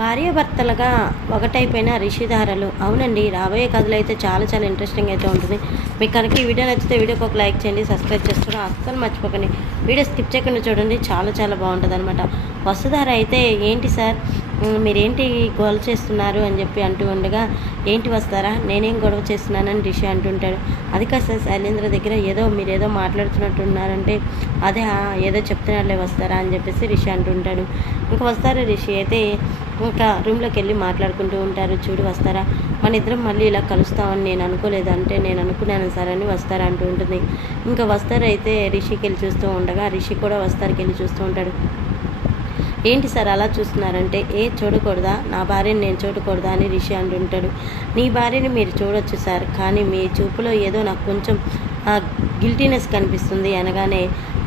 భార్యాభర్తలుగా ఒకటైపోయిన రిషిధారలు. అవునండి రాబోయే కథలు అయితే చాలా చాలా ఇంట్రెస్టింగ్ అయితే ఉంటుంది. మీకు కనుక ఈ వీడియో నచ్చితే వీడియోకి ఒక లైక్ చేయండి సబ్స్క్రైబ్ చేసుకోవడం అస్సలు మర్చిపోకండి. వీడియో స్కిప్ చేయకుండా చూడండి చాలా చాలా బాగుంటుంది అనమాట వసుధార అయితే ఏంటి సార్? మీరేంటి గోల చేస్తున్నారు అని చెప్పి అంటూ ఉండగా ఏంటి వస్తారా నేనేం గొడవ చేస్తున్నానని రిషి అంటుంటాడు. అది కాదు సార్ శైలేంద్ర దగ్గర ఏదో మీరు ఏదో మాట్లాడుతున్నట్టున్నారంటే అదే ఏదో చెప్తున్నారులే వస్తారా అని చెప్పేసి రిషి అంటుంటాడు. ఇంకా వస్తారా రిషి అయితే ఇంకా రూమ్లోకి వెళ్ళి మాట్లాడుకుంటూ ఉంటారు. చూడు వస్తారా? మన ఇద్దరం మళ్ళీ ఇలా కలుస్తామని నేను అనుకోలేదు. అంటే నేను అనుకున్నాను సార్ అని వస్తారా అంటూ ఉంటుంది. ఇంకా వస్తారైతే అయితే రిషికి వెళ్ళి చూస్తూ ఉండగా రిషి కూడా వస్తారికి వెళ్ళి చూస్తూ ఉంటాడు. ఏంటి సార్ అలా చూస్తున్నారంటే? ఏ చూడకూడదా? నా భార్యని నేను చూడకూడదా అని రిషి అంటుంటాడు నీ భార్యని మీరు చూడొచ్చు సార్. కానీ మీ చూపులో ఏదో నాకు కొంచెం గిల్టీనెస్ కనిపిస్తుంది అనగానే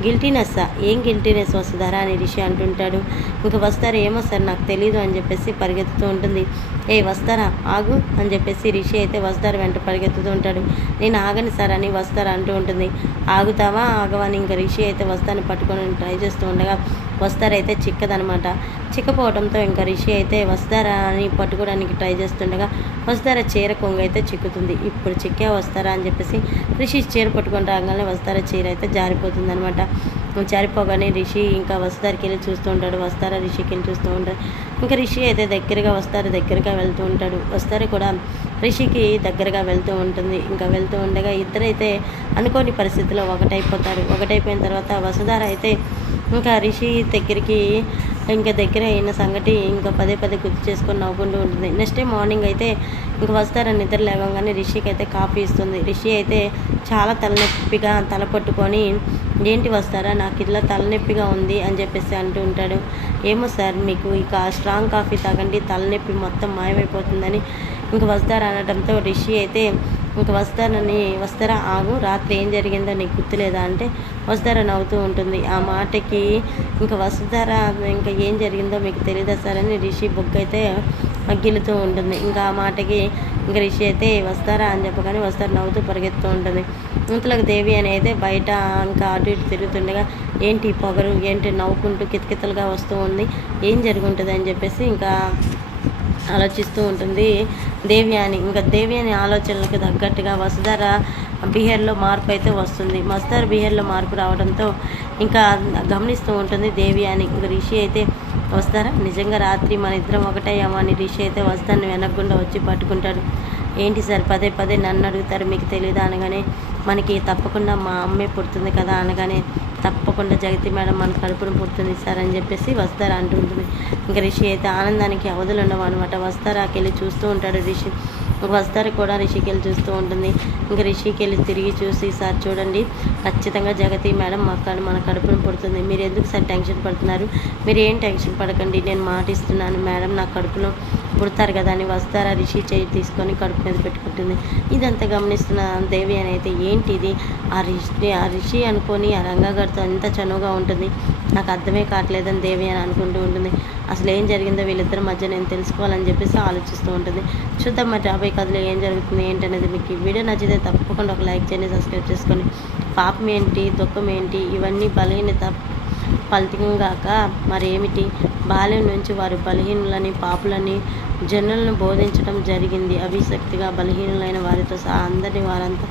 గిల్టీనెస్సా ఏం గిల్టీనెస్ వస్తుందరా అని రిషి అంటుంటాడు. ఇంకా వస్తారా? ఏమో సార్ నాకు తెలియదు అని చెప్పేసి పరిగెత్తుతూ ఉంటుంది. ఏ వస్తారా? ఆగు అని చెప్పేసి రిషి అయితే వస్తారు వెంట పరిగెత్తుతూ ఉంటాడు. నేను ఆగని సార్ అని వస్తారా అంటూ ఉంటుంది. ఆగుతావా? ఆగవా అని ఇంకా రిషి అయితే వస్తాను పట్టుకొని ట్రై చేస్తూ ఉండగా వస్తారైతే చిక్కదనమాట. చిక్కపోవడంతో ఇంకా రిషి అయితే వస్తారా అని పట్టుకోవడానికి ట్రై చేస్తుండగా వస్తారా చీర కొంగు అయితే చిక్కుతుంది. ఇప్పుడు చిక్కే వస్తారా అని చెప్పేసి రిషి చీర పట్టుకొని రాగానే వస్తారా చీర అయితే జారిపోతుంది అనమాట జారిపోగానే రిషి ఇంకా వస్తారికి వెళ్ళి చూస్తూ ఉంటాడు వస్తారా రిషికి వెళ్ళి చూస్తూ ఉంటాడు ఇంకా రిషి అయితే దగ్గరగా వస్తారు దగ్గరగా వెళ్తూ ఉంటాడు. వస్తారు కూడా రిషికి దగ్గరగా వెళ్తూ ఉంటుంది. ఇంకా వెళ్తూ ఉండగా ఇద్దరైతే అనుకోని పరిస్థితిలో ఒకటైపోతారు. ఒకటైపోయిన తర్వాత వసుధార అయితే ఇంకా రిషి దగ్గరికి ఇంకా దగ్గర అయిన సంగతి ఇంకా పదే పదే గుర్తు చేసుకొని నవ్వుకుంటూ ఉంటుంది. నెక్స్ట్ డే మార్నింగ్ అయితే ఇంకా వస్తారని నిద్ర లేవగానే రిషికి అయితే కాఫీ ఇస్తుంది. రిషి అయితే చాలా తలనొప్పిగా తల పట్టుకొని ఏంటి వస్తారా నాకు ఇట్లా తలనొప్పిగా ఉంది అని చెప్పేసి అంటూ ఉంటాడు. ఏమో సార్ మీకు ఇక స్ట్రాంగ్ కాఫీ తాగండి తలనొప్పి మొత్తం మాయమైపోతుందని ఇంక వస్తారా అనడంతో రిషి అయితే ఇంక వస్తానని వస్తారా ఆగు రాత్రి ఏం జరిగిందో నీకు గుర్తులేదా? అంటే వస్తారా? నవ్వుతూ ఉంటుంది. ఆ మాటకి ఇంకా వస్తారా? ఇంకా ఏం జరిగిందో మీకు తెలియదా సార్? అని రిషి బుక్ అయితే మగ్గిలుతూ ఉంటుంది. ఇంకా ఆ మాటకి ఇంక రిషి అయితే వస్తారా? అని చెప్పగానే వస్తారు నవ్వుతూ పరిగెత్తుతూ ఉంటుంది. ఇంతలోకి దేవి అని అయితే బయట ఇంకా అటు ఇటు తిరుగుతుండగా ఏంటి పొగరు? ఏంటి? నవ్వుకుంటూ కితకితలుగా వస్తూ ఉంది. ఏం జరుగుంటుంది? అని చెప్పేసి ఇంకా ఆలోచిస్తూ ఉంటుంది దేవ్యాని ఇంకా దేవ్యాని ఆలోచనలకు తగ్గట్టుగా వసుధర బిహేర్లో మార్పు అయితే వస్తుంది. వసుధర బిహేర్లో మార్పు రావడంతో ఇంకా గమనిస్తూ ఉంటుంది దేవ్యాని ఇంకా రిషి అయితే వస్తారా? నిజంగా రాత్రి మన ఇద్దరం ఒకటయ్యామా అని రిషి అయితే వస్తాను వెనక్కుండా వచ్చి పట్టుకుంటాడు. ఏంటి సార్ పదే పదే నన్ను అడుగుతారు మీకు తెలియదు అనగానే మనకి తప్పకుండా మా అమ్మే పుడుతుంది కదా అనగానే తప్పకుండా జగతి మేడం మన కడుపును పుడుతుంది సార్ అని చెప్పేసి వస్తారా అంటుంటుంది ఇంకా రిషి అయితే ఆనందానికి అవధులు ఉండవు అనమాట వస్తారాకి వెళ్ళి చూస్తూ ఉంటాడు రిషి. వస్తారు కూడా రిషికి వెళ్ళి చూస్తూ ఉంటుంది. ఇంకా రిషికి వెళ్ళి తిరిగి చూసి సార్ చూడండి ఖచ్చితంగా జగతి మేడం మా కడు మన కడుపును పుడుతుంది. మీరు ఎందుకు సార్ టెన్షన్ పడుతున్నారు? మీరు ఏం టెన్షన్ పడకండి. నేను మాటిస్తున్నాను మేడం. నా కడుపులో పుడతారు కదా అని వస్తారా రిషి చేయి తీసుకొని కడుపు మీద పెట్టుకుంటుంది. ఇదంతా గమనిస్తున్న దేవి అని అయితే ఏంటిది? ఆ రిషి ఆ రిషి అనుకొని ఆ రంగగారితో ఎంత చనువుగా ఉంటుంది. నాకు అర్థమే కావట్లేదని దేవి అని అనుకుంటూ ఉంటుంది. అసలు ఏం జరిగిందో వీళ్ళిద్దరి మధ్య నేను తెలుసుకోవాలని చెప్పేసి ఆలోచిస్తూ ఉంటుంది. చూద్దాం మరి రాబోయే కథలో ఏం జరుగుతుంది ఏంటనేది మీకు ఈ వీడియో నచ్చితే తప్పకుండా ఒక లైక్ చేయండి సబ్స్క్రైబ్ చేసుకొని. పాపం ఏంటి? దుఃఖం ఏంటి? ఇవన్నీ బలహీనత ఫలితం గాక మరేమిటి? బాల్యం నుంచి వారు బలహీనులని పాపులని జనులను బోధించడం జరిగింది. అభిశక్తిగా బలహీనులైన వారితో సహా అందరినీ వారంతా